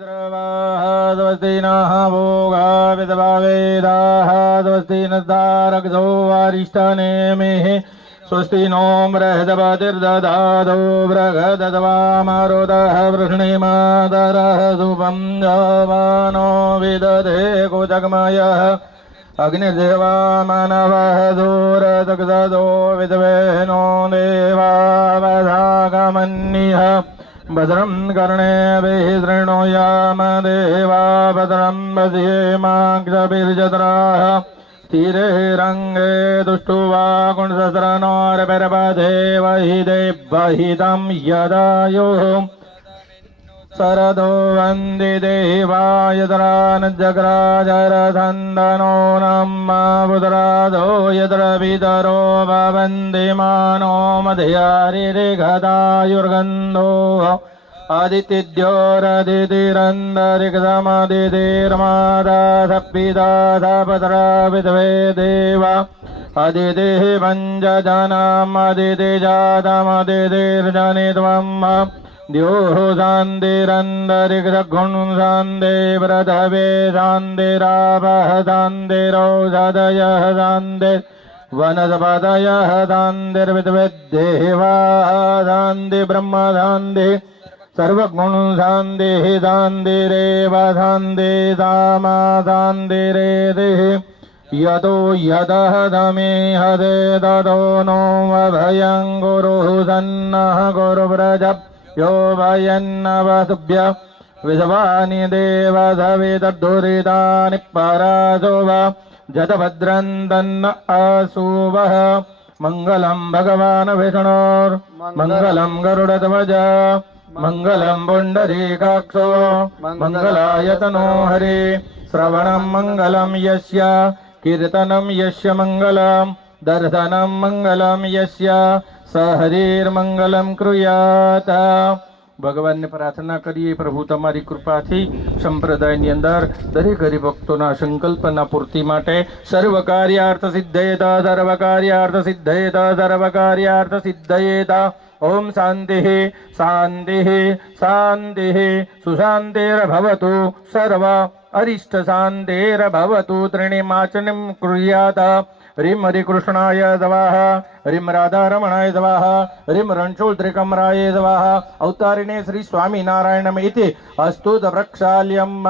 द्रवाहाद्वस्तिनः भोगा विद्भावेदाहाद्वस्तिनस्तारक्षो वारिष्ठनेमिः स्वस्ति नो बृहस्पतिर्दधातु बृहदध्वामरुतः वृष्णिमातरः शुभं जवानो विदधे कुचग्मयः अग्निदेवा मानवः दूरदग्धदो विद्वेनो देवावधागमन्यः भद्रं कर्णेभिः शृणुयाम देवा भद्रं पश्येमाक्षभिर्जत्राः स्थिरैरङ्गे दुष्टुवाकुण्ठसहस्रनारपरपथे वहितं यदायुः शरदो वन्दे देवायतरानजग्राजरथन्दनो नम्मा पुत्रादो यत्र पितरो भवन्ति मानो मध्यारिगदायुर्गन्धो आदित्यद्योरदितिरन्दरिक्तमदितिर्माता सपिता सपत्रा विद्वे देवा अदितिः पञ्चजनमदितिजातमदितिर्जनित्वम् द्योः शान्तिरन्तरिक्षगुण शान्ति पृथ्वी शान्तिरापः शान्तिरौषधयः शान्ति वनस्पतयः शान्तिर्विद्विद्देवाः शान्ति ब्रह्म शान्ति सर्वगुण शान्तिः शान्तिरेव शान्ति सामा शान्तिरेतिः यतो यतः तमेहते ततो नो अभयं गुरुः सन्नः गुरुव्रज यो भयन्नवसुभ्य विश्वानि देव सवितर्दुरितानि परासो वा जतभद्रं तन्न अशुभः मङ्गलं भगवान् विष्णोर्मङ्गलं गरुडध्वज मङ्गलं पुण्डरीकाक्षो मङ्गलायतनो हरे श्रवणं मङ्गलं यस्य कीर्तनं यस्य मङ्गलं दर्शनं मङ्गलं यस्य સહરીર્મંગલમ કૃયાત. ભગવાનને પ્રાર્થના કરીએ, પ્રભુ તમારી કૃપાથી સંપ્રદાયની અંદર દરેક હરિભક્તોના સંકલ્પના પૂર્તિ માટે સર્વ કાર્યાર્થ સિદ્ધયેત સર્વ કાર્યાર્થ સિદ્ધયેત સર્વ કાર્યાર્થ સિદ્ધયેત. ઓમ શાંતિ શાંતિ શાંતિ સુશાંતિર્ભવતુ સર્વ અરિષ્ટ શાંતિર્ભવતુ. ત્રિણીમાચनं કુર્યાત. ह्रीं हरिकृष्णाय स्वाहा, ह्रीं राधारमणाय स्वाहा, ह्रीं रणशूलत्रिकमराय स्वाहा. अवतारिणे श्री स्वामीनारायणम् इति अस्तुत प्रक्षाल्यम्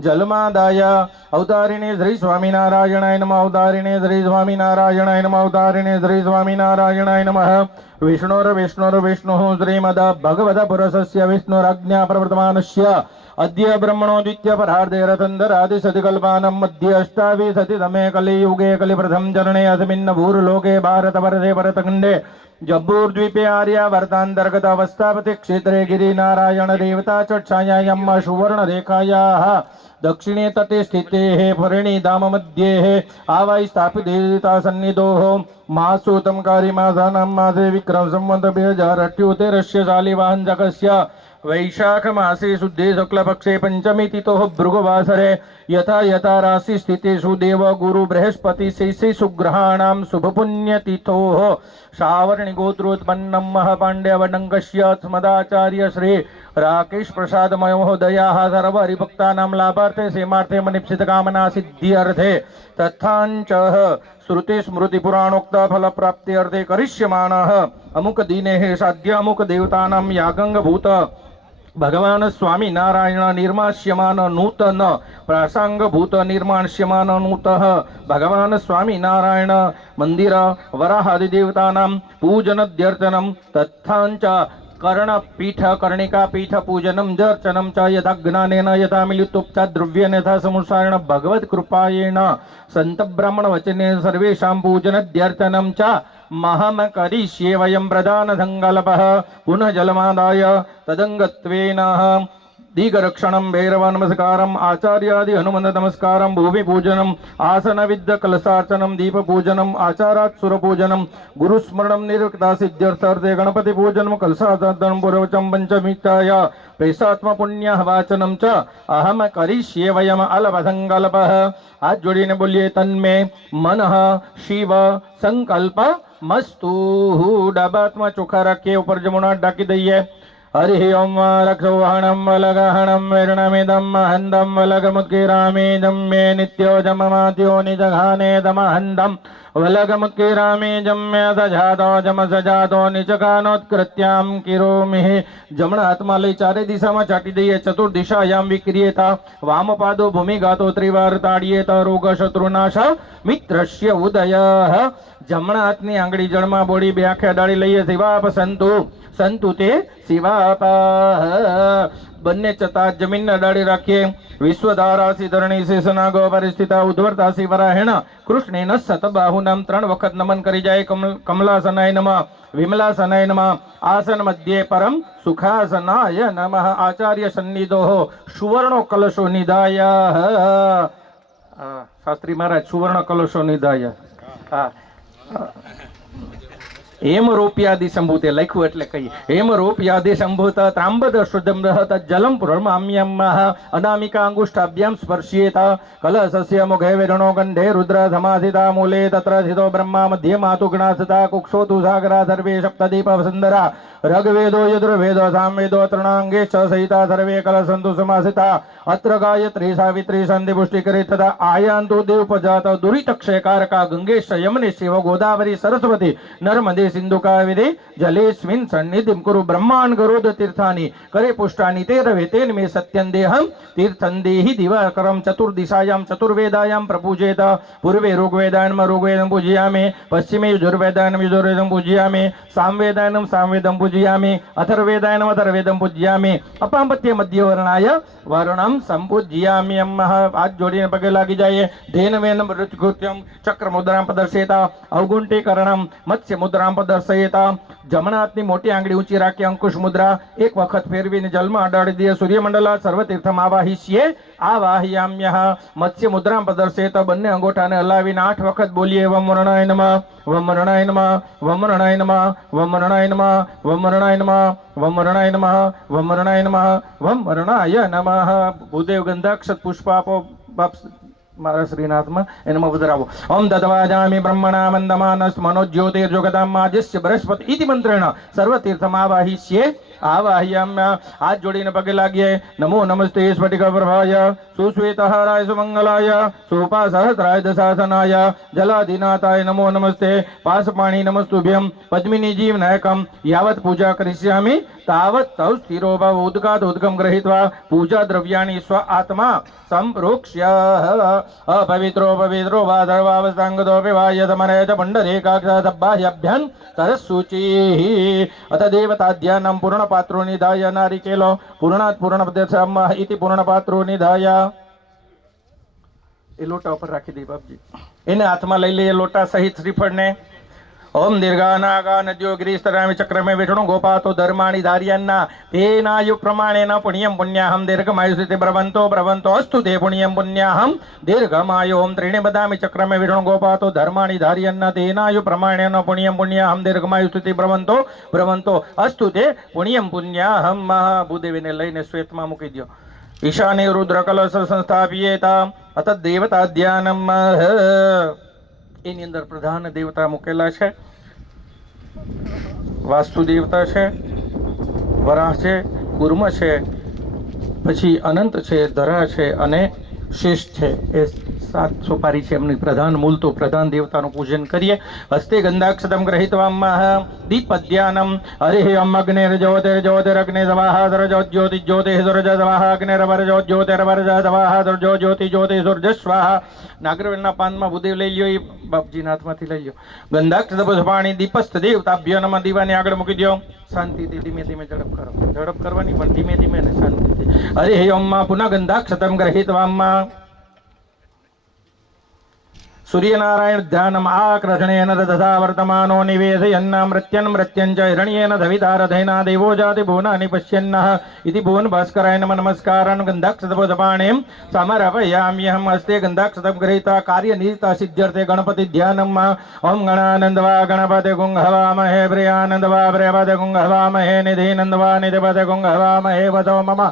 जलमादाय. अवतारिणे श्री स्वामीनारायणाय नमः. अवतारिणे श्री स्वामीनारायणाय नमः. अवतारिणे श्री स्वामीनारायणाय नमः. विष्णुर्विष्णुर्विष्णुः श्रीमद् भगवतपुरस्य विष्णुराज्ञा प्रवर्तमानस्य अद्य ब्रह्मणो द्वितीय परार्धे रतन्दरादिशतिकल्पानं मध्ये अष्टाविंशतितमे कलियुगे कलिप्रथम चरणे अस्मिन् भूर्लोके भारतवर्षे भरतखण्डे जम्बूर्द्वीपे आर्यावर्तान्तर्गत अवस्थापति क्षेत्रे गिरिनारायण देवता चक्षायां सुवर्णरेखायाः दक्षिणे तटे स्थिते फरणीधाम मध्ये आवाई स्थापिता सन्निधोः मासूतं कारिमासानां मासे विक्रम संवत 2078 शालिवाहन जगस्य वैशाख मासे शुद्धे शुक्लपक्षे पंचमी तिथो भृगुवासरे यथा यथा राशि स्थितेषु देव गुरु बृहस्पति शेषे सुग्रहाणां शुभपुण्यतिथो सावर्णि गोत्रोत्पन्नं महापाण्ड्यवडङ्गस्य स्मदाचार्य श्री राकेश प्रसाद महोदयाः सर्व हरिभक्तानां लाभार्थे सेमार्थे मनीप्सित कामना सिद्ध्यर्थे तथाञ्च श्रुति स्मृति पुराणोक्त फल प्राप्ति अर्थे करिष्यमाणः अमुक दिने साध्य अमुक देवतानां यागंगभूत भगवान स्वामी नारायण निर्माष्यमान नूतन प्रासांगभूत निर्माष्यमान नूतः भगवान स्वामी नारायण मंदिर वराहादि देवतानां पूजनद्यर्चनं तथाञ्च कर्णपीठ कर्णिका पीठ पूजनं दर्शनं च यथा ज्ञानेन यथा मिलितोपचार द्रव्येन यथा समुसारेण भगवत कृपायेन संत ब्राह्मण वचने सर्वेषां पूजनद्यर्चनं च महम करिष्ये वयं प्रधान संकल्पः पुनः जलमादाय तदंगत्वेन दीघरक्षणं भैरव नमस्कारम् आचार्यादि हनुमन्त नमस्कारं भूमि पूजनम् आसन विद्य कलशार्चनं दीप पूजनम् आचारात् सुर पूजनं गुरुस्मरणं निर्विघ्न सिद्ध्यर्थार्थे गणपति पूजनं कलशार्चनं पूर्वचं पंचमीताय पैसात्म पुण्य वाचनं च अहम करिष्ये वयम अल्प संकल्पः. हाथ जोड़ीने बोलिए तन्मे मनः शिव संकल्प मस्तु. डबात में चोखा रखिए, ऊपर जमुना डाकी दईए. हरिः ओं लक्षौहणं वलगहणं वर्णमिदं महन्दं वलगमुत्किरामेदं मे नित्यो जममात्यो निजघाने दमहन्दं वलगमुत्किरामे जम्य सजातो जम सजातो निचकानोत्कृत्यां किरोमि जमण हाथમાં લઈ ચારે દિશામાં ચાટી દઈએ ચતુર્દિશાયામ વિક્રિયેતા વામપાદો ભૂમિગાતો ત્રિવાર તાડીયેત રોગ શત્રુનાશ મિત્રસ્ય ઉદયઃ જમણા હાથની આંગળી જળમાં બોડી બે આંખે અડાડી લઈએ શિવાપ સંતુ તે શિવાપ બંને ચતા જમીન અડાડી રાખીએ વિશ્વધારાસી ધરણી શેષનાગો પરિસ્થિતા ઉદ્વર્તાસી વરાહેણ કૃષ્ણેન સતબાહુનામ 3 વખત નમન કરી જાય કમલાસનાય નમઃ વિમલાસનાય નમઃ આસન મધ્યે પરમ સુખાસનાય નમઃ આચાર્ય સન્નિધો સુવર્ણો કલશો નિધાય શાસ્ત્રી મહારાજ સુવર્ણ કલશો નિધાય हेम रोप्यादि संभूते लख्यु एटले कही हेम रोप्यादि संभूत तांबद शुद्धम रहत जलम पुरमाम्यम अनामिका अंगुष्ठाभ्याम स्पर्श्येत कलशस्य मुखे विरणो गंधे रुद्र समाधिता मूले तत्र स्थितो ब्रह्मा मध्ये मातु गणासता कुक्षोतु सागरा सर्वे सप्तदीप वसुंधरा ऋग्वेदो यजुर्वेदो सामवेदो तृणांगे च सहिता सर्वे कलशन्तु समासिता अत्र गायत्री सावित्री संधि पुष्टिकरे तथा आयान्तु देवपजात दुरितक्षयकारका गंगेश यमुने शिव गोदावरी सरस्वती नर्मदे सिंधु कावेरी जलेस्मिन् सन्निधिं कुरु ब्रह्माण्ड गरुड तीर्थानि करे पुष्टानि ते रवे तेन मे सत्यं देहं तीर्थं देहि दिवाकरं चतुर्दिशायां चतुर्वेदायां प्रपूजेत पूर्वे ऋग्वेदायनं ऋग्वेदं पूजयामि पश्चिमे यजुर्वेदायनं यजुर्वेदं पूजयामि सामवेदायनं सामवेदं पूजयामि अथर्वेदायनं अथर्वेदं पूजयामि अपाम्पत्य मध्यवर्णाय वर्णं संपूज्यामि अम्मः हाथ जोड़ीने पगे लागी जाइए धेनवेन मृत्युकृत्यं चक्र मुद्रां प्रदर्शयेत अवगुण्टीकरणं मत्स्य मुद्रां प्रदर्शयेत जमणा हाथनी मोटी आंगળી ऊंची राखी अंकुश मुद्रा एक वखत फेरवीने जलમાં અડાડી દઈએ સૂર્યમંડલા સર્વતીર્થમ આવાહિષ્યે આવાહયામ્યઃ મત્સ્ય મુદ્રાં પ્રદર્શયेत બંને અંગોઠાને હલાવીને 8 વખત બોલીએ વમરણાય નમઃ વમરણાય નમઃ વમરણાય નમઃ વમરણાય નમઃ વમરણાય નમઃ વમરણાય નમઃ વમરણાય નમઃ વમરણાય નમઃ ભૂદેવ ગંધાક્ષત પુષ્પાપો બાપ મારા શ્રીનાથમાં એનામાં વધારાવો ઓમ દત્વાજામિ બ્રહ્મણા મંદમાનસ મનોજ્યોતિર્જોગતાં માજસ્ય બૃહસ્પતિ ઇતિ મંત્રેણ સર્વતીર્થમ આવાહિષ્યે आवाह्याम्य हाथ जोड़ीने पगे लागिए नमो नमस्ते स्फटिक प्रभाय सुश्वेतहाराय सुमंगलाय सुपासहस्राय दशासनाय जलाधिनाथाय नमो नमस्ते पाशपाणि नमस्तुभ्यं पद्मिनी जीवनायकं यावत् पूजा करिष्यामि तावत् तौ स्थिरो भव उद्गात् उद्गम गृहीत्वा पूजा द्रव्याणि स्व आत्मा संप्रोक्ष्य अपवित्रो पवित्रो वा सर्वावस्थाङ्गतोऽपि वा यदमरे च पुण्डरीकाक्षबाह्यभ्यं तरस्सूचिः अथ देवताध्यानं पूर्णपात्रो निधाय नारिकेलो पूर्णात् पूर्णपदेशम् इति पूर्णपात्रो निधाय ए लोटा पर राखी दे बापजी एने हाथमां लई लઈએ लोटा सहित श्रीफळ ने ओम दीर्घानागा नद्यो गिरीस्तरामि चक्रमे विष्णु गोपातो धर्माणि धार्यन्ना तेनायु प्रमाणेन पुण्यं पुण्याहं दीर्घमायुस्ते ब्रवन्तो ब्रवन्तो अस्तु ते पुण्यं पुण्याहं दीर्घमायु ओम त्रीणि बदामि चक्रमे विष्णु गोपातो धर्माणि धार्यन्ना तेनायु प्रमाणेन पुण्यं पुण्याहं दीर्घमायुस्ते ब्रवन्तो ब्रवन्तो अस्तु ते पुण्यं पुण्याहं महाभूदेवीने लईने श्वेतमां मूकी दो ईशाने रुद्रकलश संस्थाप्येत अत देवता ध्यानम एनी अंदर प्रधान देवता मुकेला है वास्तु देवता है वराह है कूर्म है पछी अनंत है धरा है अने शेष है ए 7 सोपारी है एमनी प्रधान मूल तो प्रधान देवता पूजन करिए हस्ते गंधाक्षतम गृहीत्वा दीपध्यानम हरि ओम अग्निर्ज्योतिर्ज्योतिरग्नि स्वाहा ज्योति ज्योति सूर्य स्वाहा अग्निर्वर ज्योतिर्वर स्वाहा ज्योति ज्योति सूर्य स्वाहा नागरवेलना पाનમાં ભૂદેવ લઈ લ્યો એ બાપજીના હાથમાંથી લઈ લ્યો ગંધાક્ષત પુષ્પાણી દીપસ્થ દેવતાભ્યો નમઃ દીવાને આગળ મૂકી દો શાંતિથી ધીમે ધીમે ઝડપ કરો ઝડપ કરવાની પણ ધીમે ધીમે ને શાંતિથી હરિ ઓમ પુનઃ ગંધાક્ષતમ ગૃહીત્વા सूर्यनारायण ध्यानम आक्रषणेन तथा वर्तमानो निवेशयन्न मृत्यन् मृत्यञ्च हिरण्येन धवितारथेन देवो जाति भुवनानि पश्यन्नः इति भुवन भास्कराय नमः नमस्कारं गन्धाक्षतपुष्पाणिं समर्पयाम्यहं हस्ते गन्धाक्षतं गृहीत्वा कार्यनिहिता सिद्ध्यर्थे गणपति ध्यानम् ओम गणानन्दवा गणपति गुंहवामहे प्रियानन्दवा प्रियपति गुंहवामहे निधिनन्दवा निधिपति गुंहवामहे वदो मम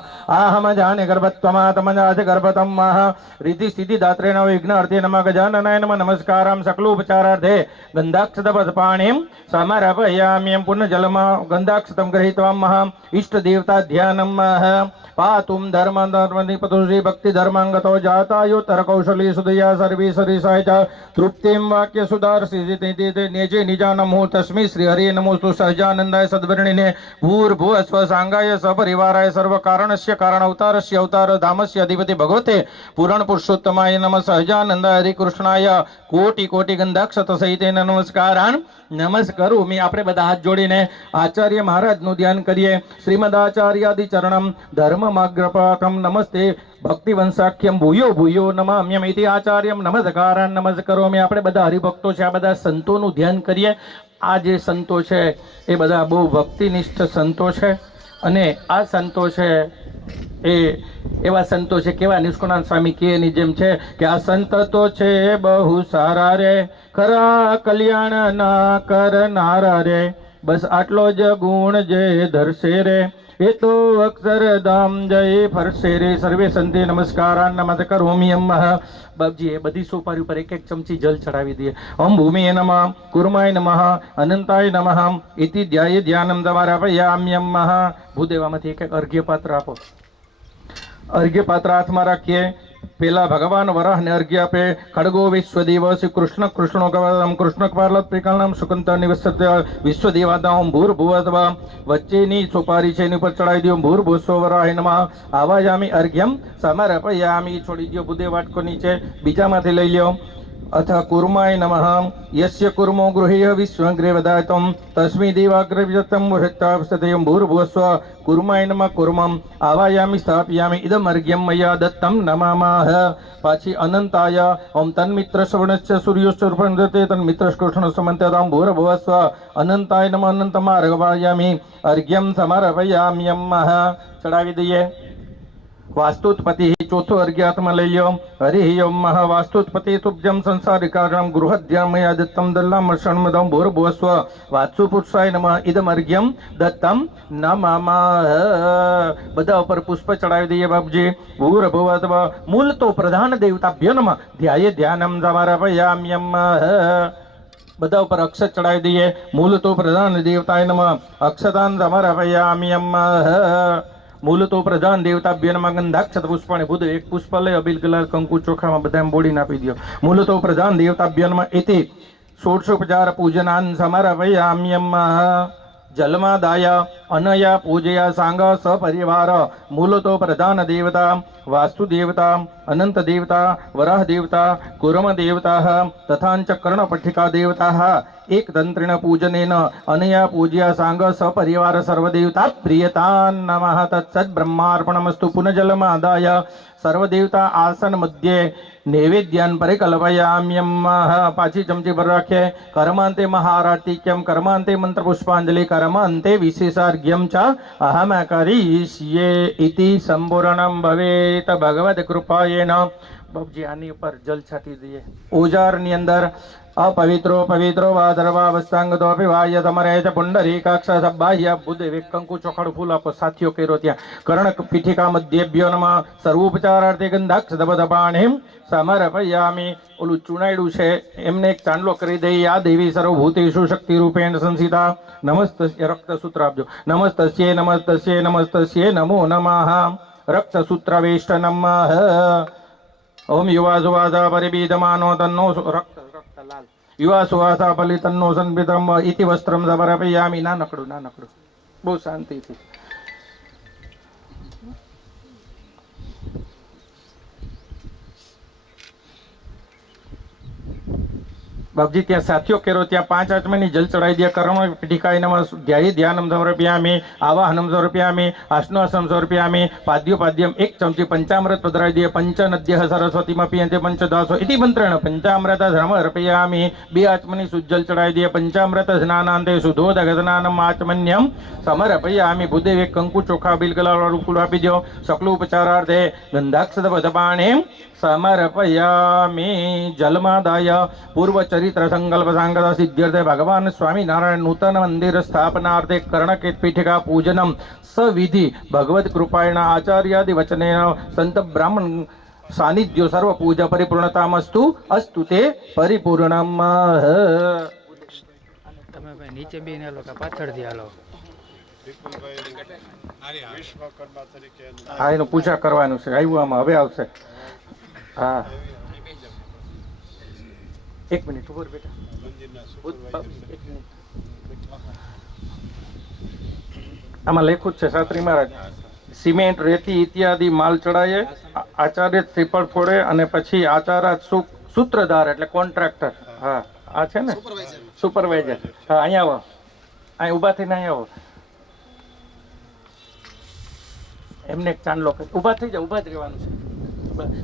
आहम जाने गर्भत्वमातमजाति गर्भतम् रिद्धि स्थिति दात्रेण विघ्नार्थे नमः गजाननाय नमः नमस्कारं सकलोपचारार्थे गन्धाक्षतपदपाणिं समर्पयामि पुनः जलम गन्धाक्षतं गृहीत्वा महा इष्टदेवता ध्यानं पातुं धर्मनिपतो श्री भक्ति धर्मांगतो जातायो तरकौशली सुदया सर्वे सरिसाय च तृप्तिं वाक्य सुधारसिते निजे निजानमो तस्मै श्री हरि नमोस्तु सहजानंदाय सद्वर्णिने भूर्भुव स्वसांगाय सपरिवाराय सर्व कारणस्य कारण अवतारस्य अवतार धामस्य अधिपति भगवते पुराण पुरुषोत्तमाय नमः सहजानंदाय हरि कृष्णाय कोटि कोटि गंधाक्षत सहितेन नमस्कारान् नमस्कारोमि। આપણે બધા હાથ જોડીને આચાર્ય મહારાજનું ધ્યાન કરીએ। શ્રીમદાચાર્યાદિ ચરણમ ધર્મમાગ્રપાથમ નમસ્તે ભક્તિવંશાખ્યમ ભૂયો ભૂયો નમામ્યમ ઇતિ આચાર્યમ નમસ્કારાન નમસ્કારોમિ। આપણે બધા હરિભક્તો છે, આ બધા સંતોનું ધ્યાન કરીએ। આ જે સંતો છે એ બધા બહુ ભક્તિનિષ્ઠ સંતો છે અને આ સંતો છે એ એવા સંતો છે કેવા નિષ્કુળાનંદ સ્વામી કે એની જેમ છે કે આ સંત તો છે બહુ સારા રે, ખરા કલ્યાણ ના કરનારા રે, બસ આટલો જ ગુણ જે ધરશે રે એ તો અક્ષરધામ જય ફરશે રે। સર્વે સંતે નમસ્કારાન નમસ્કારોમિ। બાપજી એ બધી સોપારી ઉપર એક એક ચમચી જલ ચડાવી દઈએ। ઓમ ભૂમિએ નમઃ, કુર્માય નમઃ, અનંતાય નમઃ ઇતિ ધ્યાય ધ્યાનમ સમર્પયામ્યમ। ભૂદેવામાંથી એક એક અર્ઘ્ય પાત્ર આપો। અર્ઘ્ય પાત્ર હાથમાં રાખીએ। પેલા ભગવાન વરાહને અર્ઘ્ય આપે। ખડગો વિશ્વદેવ શ્રી કૃષ્ણ કૃષ્ણો કવલમ કૃષ્ણ કપાલત પ્રિકલમ સુકંતા નિવસત વિશ્વદેવાદામ ભૂર્ભુવસ્વ। વચ્ચેની સોપારી છે એની ઉપર ચડાવી દો। ભૂર્ભુસ્વ વરાહે નમઃ આવાયામિ અર્ઘ્યમ સમર્પયામિ। છોડી દો ભૂદેવ વાટકો નીચે, બીજામાંથી લઈ લ્યો। अथ कूर्माय नमः यस्य कूर्मो गृह्य विश्वग्रे वदायतं तस्मै देवाग्रविजतं वृत्तावस्तयं भूर्भुवस्व। कूर्माय नमः कूर्मं आवायामि स्थापयामि इदमर्घ्यं मया दत्तं नमामः। पाછી અનંતાય ઓમ તન્મિત્ર શ્રવણસ્ય સૂર્યોશ્ચર્પણતે તન્મિત્રસ્કૃષ્ણ સમંત્યતાં ભૂર્ભુવસ્વ। અનંતાય નમઃ અનંતમાર્ગવાયામિ અર્ઘ્યમ સમર્પયામ્યમ। ચડાવી દઈએ। वास्तुत्पति चौथो अर्घ्य हाथમાં લઈ લ્યો। હરિ ઓમ વાસ્તુત્પતિ તુભ્યમ સંસારિકારણમ ગૃહધ્યામય દત્તમ દલ્લામ શણમદમ ભૂર્ભુવસ્વ। વાત્સુપુરુષાય નમઃ ઇદમ અર્ઘ્યમ દત્તમ નમઃ। બધા ઉપર પુષ્પ ચડાવી દઈએ બાપજી। ભૂર્ભુવસ્વ। મૂલ તો પ્રધાન દેવતાભ્યો નમઃ ધ્યાયે ધ્યાનમ સમર્પયામ્યમ। બધા ઉપર અક્ષત ચડાવી દઈએ। મૂલ તો પ્રધાન દેવતાય નમઃ અક્ષતાન સમર્પયામ્યમ। मूल तो प्रधान देवताभ्यो नमः गंधाक्षत पुष्पाणि। बुध एक पुष्प लय अबिल गुलाल कंकु चोखामां बधामां बोळीने आपी दो। मूल तो प्रधान देवताभ्यो नमः इति षोडशोपचार पूजनान् समर्पयाम्यम। जलमादाय अनया पूजया सांग सपरिवार। मूल तो प्रधान देवता वास्तुदेवता अनंत देवता वराह देवता कुर्म देवता तथांच कर्णपट्टिका देवता एक तंत्रेण पूजनेन अनया पूज्या सांग सपरिवार सर्वदेवता प्रियता नमः। तत्सत् ब्रह्मार्पणमस्तु। पुनजलमादाय सर्वदेवता आसन मध्ये नैवेद्यान् परिकल्पयाम्यम। पाછી ચમચી ભર રાખે। કર્માંતે મહારાતિક્યમ કર્માંતે મંત્ર પુષ્પાંજલિ કર્માંતે વિશેષાર્ઘ્યમ ચ અહમ કરીષ્યે ઇતિ સંપૂર્ણમ ભવેત ભગવદ કૃપાયેન। બાપજી આની ઉપર જલ છાંટી દઈએ। ઓજારની અંદર अपवित्रो पवित्रो वा धर्वावस्थांगतोपि वाय समरे च पुंडरीकाक्ष सब्बाह्य बुद्धे कंकु चोखड़ फूल आपो साथियों केरो त्या कर्णक पीठिका मध्येभ्यो नमः सर्वोपचारार्थे गंधाक्षतपदपाणिं समर्पयामि। ओलू चूनायडू छे एमने एक चांदलो करी दई। आ देवी सर्वभूतेषु शक्ति रूपेण संसिता। नमस्तस्यै रक्तसूत्र आपजो। नमस्तस्यै नमस्तस्यै नमस्तस्यै नमो नमः। रक्तसूत्रवेष्ट नमः। ओम युवा सुवासा परिबीधमानो तन्नो रक्त लाल युवा सुवासा फली तन्नो संपितम इति वस्त्रम समर्पयामि। ना नकड़ू बहुत शांति थी। बापजी त्या साथियों केरो त्या 5 आचमनी जल चढ़ाई दिया। कर्म पीठिकाय नमः ध्याये ध्यानम समर्पयामि। आवाहनम समर्पयामि। आश्नासम समर्पयामि। पाद्योपाद्यम एक चमची पंचामृत पधराई दिए। पंचनद्यः सरस्वतीमा पीयन्ते पंचदासो इति मंत्रेण पंचामृत समर्पयामि। 2 आचमनी सुजल चढ़ाई दिए। पंचामृत स्नानान्ते शुद्धोदक स्नानम आचमन्यम समर्पयामि। भूदेव एक कंकु चोखा बिलगलाल वाळुं फूल आपी दो। सकलोपचारार्थे गंधाक्षतपदपाणिं समर्पयामि। जलमादाय पूर्व चरित्र संकल्प सांगता सिद्ध्यर्थे भगवान स्वामी नारायण नूतन मंदिर स्थापनार्थे कर्णकेत पीठिका पूजनम सविधि भगवत कृपायण आचार्यादि वचनेन संत ब्राह्मण સાનિધ્યો સર્વ પૂજા પરિપૂર્ણતામસ્તુ અસ્તુ તે પરિપૂર્ણમ. તમે ભાઈ નીચે બેન હાલો કે પાછળથી હાલો? હા, એનું પૂજા કરવાનું છે. આવ્યું આમાં હવે આવશે. હા, એક મિનિટ ઉભો રહો બેટા. એક મિનિટ. આમાં લખ્યું જ છે શાસ્ત્રી મહારાજ, સિમેન્ટ રેતી ઇત્યાદિ માલ ચડાયે, આચાર્ય શ્રીફળ ફોડે અને પછી આચાર્ય સૂત્રધાર એટલે કોન્ટ્રાક્ટર. હા, આ છે ને સુપરવાઇઝર. હા, અહીંયા આવો, અહીં ઊભા થઈને અહીંયા આવો. એમને એક ચાંદલો ઊભા થઈ જાવ, ઊભા જ રહેવાનું છે.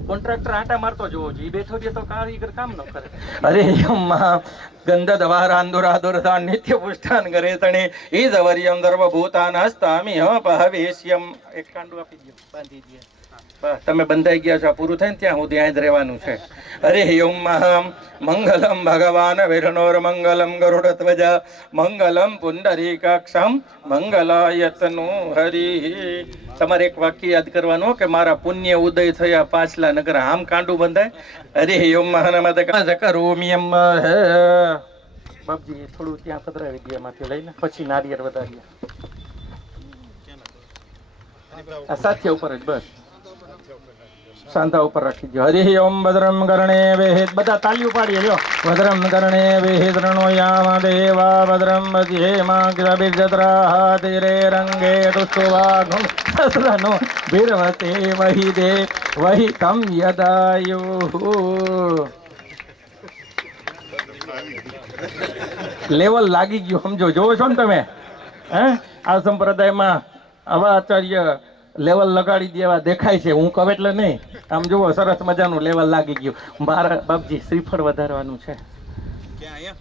કોન્ટ્રાક્ટર આટા મારતો જોવો જોઈએ, બેઠો દે તો કારીગર કામ ન કરે. અરે યમ્મા ગંધ દવારાંદુરાદુરદાન નિત્ય પુષ્ટાન કરે તણે ઈ દવર્યમ સર્વભૂતાન હસ્તામિ હવેશ્યમ. એક કાંડું આપી દો, બાંધી દે. બસ, તમે બંધાઈ ગયા છો, પૂરું થાય ને ત્યાં સુધી અહીં જ રહેવાનું છે. અરે યમ્મા મંગલમ ભગવાન વિષ્ણોર મંગલમ ગરુડધ્વજ મંગલમ પુંડરીકાક્ષમ મંગલાયતનુ હરિ. તમારે એક વાક્ય યાદ કરવાનું કે મારા પુણ્ય ઉદય થયા પાછલા નગર. આમ કાંડું બંધાય. અરે યમ બાપજી થોડું ત્યાં પધરાવી દે, એમાંથી લઈને પછી નારિયેળ વધારીએ. આ સાથિયા ઉપર જ બસ, સાંધા ઉપર રાખી દો. હરિ ઓમ ભદ્રમ કર્ણે વેહેદ. બધા તાલીઓ પાડીએ. જો ભદ્રમ કર્ણે વેહેદ રણો યામ દેવા ભદ્રમ ભજ્યેમાગ્રબિર્જત્રાહ તીરે રંગે તુષ્ટુવાઘું સસ્રનો ભીરવતે વહી દે વહી તમ યદાયુ. લેવલ લાગી ગયું, સમજો. જોવો છો ને તમે? હે, આ સંપ્રદાયમાં આવા આચાર્ય લેવલ લગાડી દેવા દેખાય છે. હું કહું એટલે નહીં. આમ જુઓ, સરસ મજાનું લેવલ લાગી ગયું. મારા બાપજી શ્રીફળ વધારવાનું છે.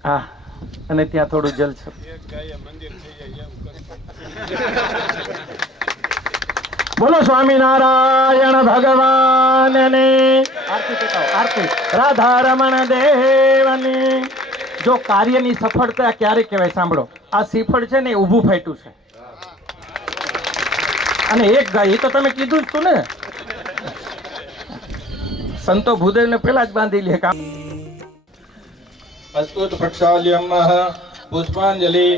હા, અને ત્યાં થોડું જલ છે. બોલો સ્વામિનારાયણ ભગવાનની આરતી કરાવો. આરતી રાધા રમણ દેવની. જો કાર્યની સફળતા ક્યારે કહેવાય સાંભળો. આ શ્રીફળ છે ને, ઊભું ફાટ્યું છે. અને એક ગાય, એ તો તમે કીધું જ તું ને. સંતો ભૂદેવ ને પેલા જ બાંધી લે. કામ અસ્તુત પ્રક્ષાલ્યમ પુષ્પાંજલિ.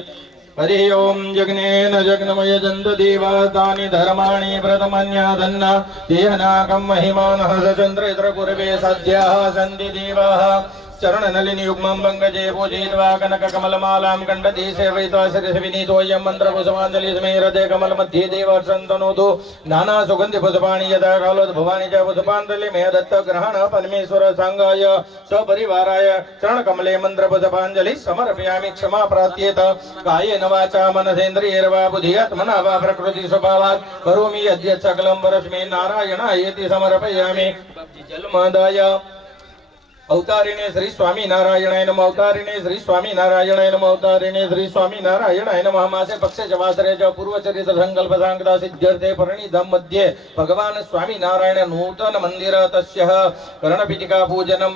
હરિ ઓમ જગ્નેન જગ્નમય જંત દેવાદાની ધર્માણી પ્રથમન્યાદન્ન દેહનાકમ મહિમાનઃ સચંદ્રેત્ર પૂર્વે સાધ્યાઃ સંધિ દેવાઃ ચરણ નલિની યુગ્મં પંકજે પૂજિત્વા કનક કમલમાલાં કંડતી સેવયિત્વા શિરસि વિનીતોયં મંત્ર પુષ્પાંજલિ સ્મેરતે કમલ મધ્યે દેવર્ષંતનોતુ નાના સુગંધિ પુષ્પાણિ યદા કાલોદ ભવાનિ ચ પુષ્પાંજલિ મે દત્ત ગ્રહણ પરમેશ્વર સંગાય સપરિવારાય ચરણ કમલે મંત્ર પુષ્પાંજલિ સમર્પયામિ ક્ષમા પ્રાર્થ્યેત કાયેન વાચા મનસેન્દ્રિયર્વા બુદ્ધિયાત્મના વા પ્રકૃતિ સ્વભાવાત કરોમિ યદ્યત સકલં પરસ્મૈ નારાયણાયેતિ સમર્પયામિ. જલમાદાય અવતારિણે શ્રી સ્વામિનારાયણાય નમઃ. અવતારિણે શ્રી સ્વામિનારાયણાય નમઃ. અવતારિણે શ્રી સ્વામિનારાયણાય નમઃ. માસે પક્ષે ચ વાસરે ચ પૂર્વચરિત સંકલ્પ સાંગતા સિદ્ધ્યર્થે પરિણીતમ મધ્યે ભગવાન સ્વામિનારાયણ નૂતન મંદિર તસ્ય કર્ણપીઠિકા પૂજનમ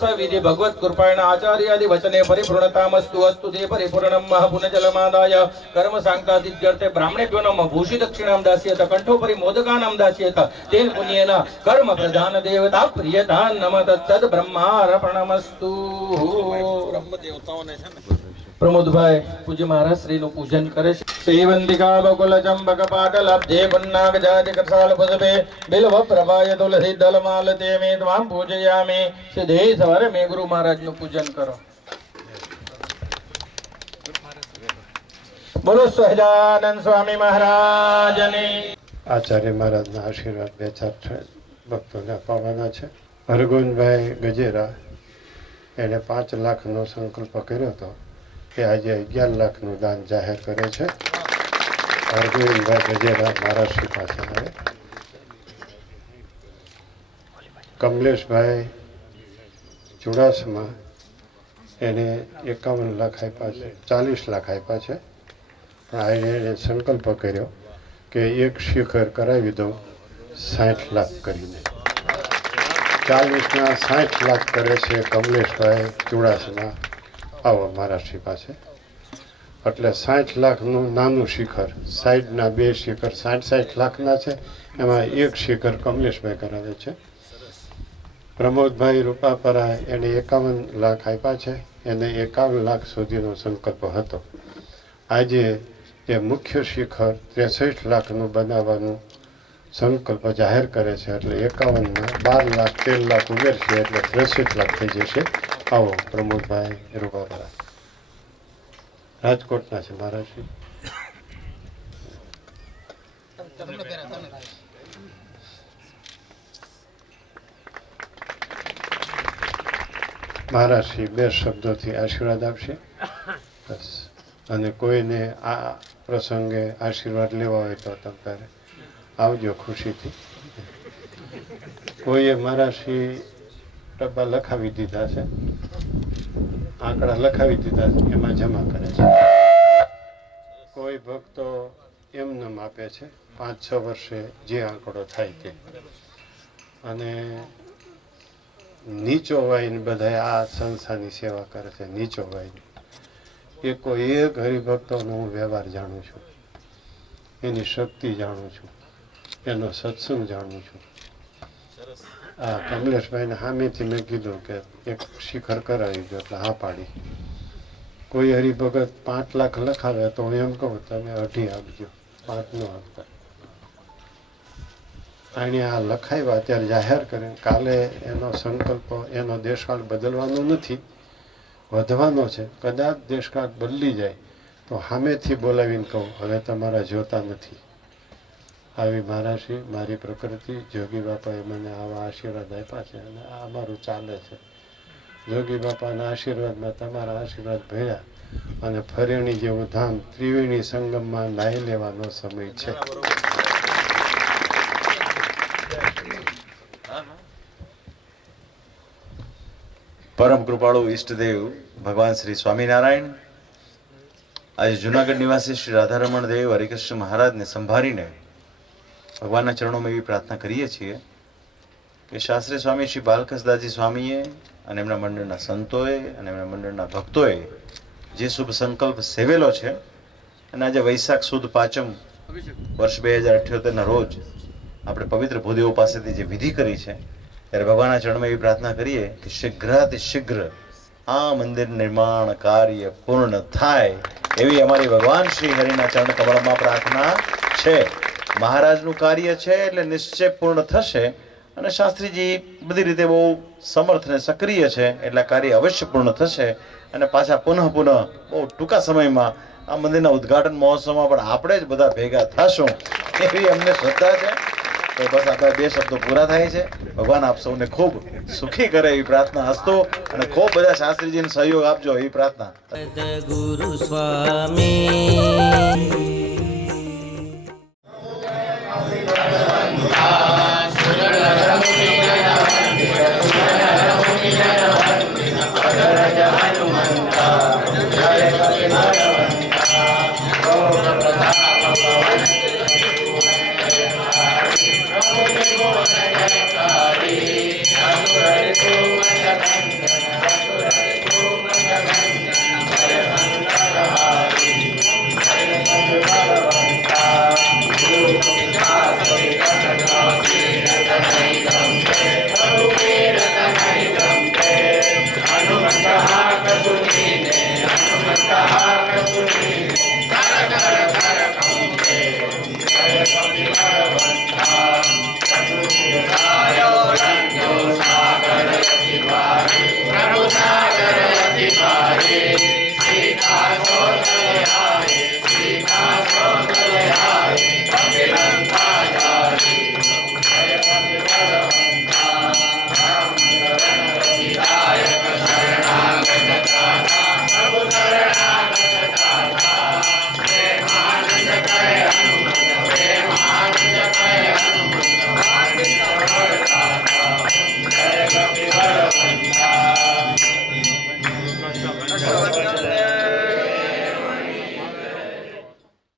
સવિધિ ભગવત કૃપાણ આચાર્યાદિ વચને પરિપૂર્ણતામસ્તુ અસ્તુ તે પરિપૂર્ણમ પુનજલમાદાય કર્મ સાંગતા સિદ્ધ્યર્થે બ્રાહ્મણેભ્યો નમઃ. ભૂષિ દક્ષિણામ દાસ્યત કંઠોપરી મોદકાનામ દાસ્યત તેન પુણ્યેન કર્મ પ્રધાન દેવતા પ્રિયતા નમઃ. તત્સદ બ્રહ્માર્પણમસ્તુ. પ્રમોદભાઈ પૂજ્ય મહારાજ શ્રી નું પૂજન કરે છે. સેવંતિકા બકુલ ચંપક પાટલ અબ્ધે પુન્નાગ જાતિ કરસાલ પુષ્પે બિલ્વ પ્રભાય તુલસી દલ માલ તે મે ત્વામ પૂજયામિ. સિદ્ધે સવારે મેં ગુરુ મહારાજ નું પૂજન કરો. બોલો સહજાનંદ સ્વામી મહારાજની. આચાર્ય મહારાજના આશીર્વાદ બે ચાર ભક્તોને અપાવવાના છે. હરગોવિંદભાઈ ગજેરા એને 5 લાખનો સંકલ્પ કર્યો હતો, એ આજે 11 લાખનું દાન જાહેર કરે છે. હરગોવિંદભાઈ ગજેરા મહારાષ્ટ્ર પાસે આવે. કમલેશભાઈ ચુડાસમા એને 51 લાખ આપ્યા છે, 40 લાખ આપ્યા છે. પણ એને સંકલ્પ કર્યો કે એક શિખર કરાવી દઉં 60 લાખ કરીને. 40ના 60 લાખ કરે છે કમલેશભાઈ ચુડાસમા. આવો મહારાષ્ટ્ર પાસે. એટલે 60 લાખનું નાનું શિખર, સાઈડના 2 શિખર 60 લાખના છે. એમાં એક શિખર કમલેશભાઈ કરાવે છે પ્રમોદભાઈ રૂપાપરા એને 51 લાખ આપ્યા છે. એને 51 લાખ સુધીનો સંકલ્પ હતો. આજે એ મુખ્ય શિખર 63 લાખનું બનાવવાનું સંકલ્પ જાહેર કરે છે. એટલે 51 12 લાખ 13 લાખ ઉમેરશે એટલે 63 લાખ થઈ જશે. આવો પ્રમોદભાઈ રૂપાપરા રાજકોટના છે મહારાજશ્રી. મહારાજશ્રી 2 શબ્દોથી આશીર્વાદ આપશે બસ. અને કોઈને આ પ્રસંગે આશીર્વાદ લેવા હોય તો તમે આવજો ખુશીથી. કોઈએ મહારાજશ્રી ડબ્બા લખાવી દીધા છે, આંકડા લખાવી દીધા છે, એમાં જમા કરે છે. કોઈ ભક્તો એમનેમ આપે છે 5-6 વર્ષે જે આંકડો થાય તે. અને નીચો વાઈને બધા આ સંસ્થાની સેવા કરે છે. નીચો વાઈને એક હરિભક્તોનો હું વ્યવહાર જાણું છું, એની શક્તિ જાણું છું, એનો સત્સંગ જાણું છું. હા, કમલેશભાઈને સામેથી મેં કીધું કે એક શિખર કરાવી દો એટલે હા પાડી. કોઈ હરિભગત 5 લાખ લખાવે તો હું એમ કહું તમે 2.5 આપજો, 5 ન આપતા. આણે આ લખાવ્યા ત્યારે જાહેર કરીને કાલે એનો સંકલ્પ, એનો દેશકાળ બદલવાનો નથી, વધવાનો છે. કદાચ દેશકાળ બદલી જાય તો સામેથી બોલાવીને કહું હવે તમારા જોતા નથી. આવી મહારાજશ્રી મારી પ્રકૃતિ. જોગી બાપાએ મને આવા આશીર્વાદ આપ્યા છે અને આ મારું ચાલે છે. જોગી બાપાના આશીર્વાદમાં તમારા આશીર્વાદ ભર્યા અને ફરેણી જેવું ધામ ત્રિવેણી સંગમમાં નાહી લેવાનો સમય છે. પરમ કૃપાળુ ઈષ્ટદેવ ભગવાન શ્રી સ્વામિનારાયણ આજે જુનાગઢ નિવાસી શ્રી રાધારમણ દેવ હરિકૃષ્ણ મહારાજને સંભાળીને ભગવાનના ચરણોમાં એવી પ્રાર્થના કરીએ છીએ કે શાસ્ત્રી સ્વામી શ્રી બાલકૃષ્ણદાસજી સ્વામીએ અને એમના મંડળના સંતોએ અને એમના મંડળના ભક્તોએ જે શુભ સંકલ્પ સેવેલો છે અને આજે વૈશાખ સુદ પાંચમ વર્ષ 2078ના રોજ આપણે પવિત્ર ભૂદેવો પાસેથી જે વિધિ કરી છે ત્યારે ભગવાનના ચરણમાં એવી પ્રાર્થના કરીએ કે શીઘ્રાતિ શીઘ્ર આ મંદિર નિર્માણ કાર્ય પૂર્ણ થાય એવી અમારી ભગવાન શ્રી હરિના ચરણ કમળમાં પ્રાર્થના છે. મહારાજનું કાર્ય છે એટલે નિશ્ચય પૂર્ણ થશે અને શાસ્ત્રીજી બધી રીતે બહુ સમર્થ અને સક્રિય છે એટલે કાર્ય અવશ્ય પૂર્ણ થશે. અને પાછા પુનઃ બહુ ટૂંકા સમયમાં આ મંદિરના ઉદ્ઘાટન મહોત્સવમાં પણ આપણે જ બધા ભેગા થશું એવી અમને શ્રદ્ધા છે. તો બસ આપણા 2 શબ્દો પૂરા થાય છે. ભગવાન આપ સૌને ખૂબ સુખી કરે એવી પ્રાર્થના હસ્તો અને ખૂબ બધા શાસ્ત્રીજીને સહયોગ આપજો એવી પ્રાર્થના. ગુરુ સ્વામી